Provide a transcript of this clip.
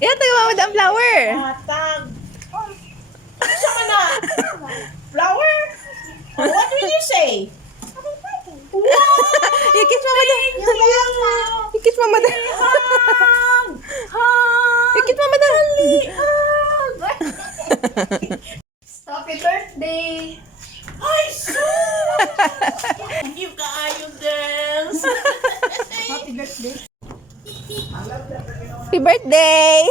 Yan, tayo mama ang flower. Tag. Ano ka na? Flower? Oh, what will you say? You kiss mama daw. You kiss mama daw. Hug! Hug! You kiss mama daw. Hug! Happy birthday! Ay, so! Hindi ka ayong dance. Happy birthday! Happy birthday!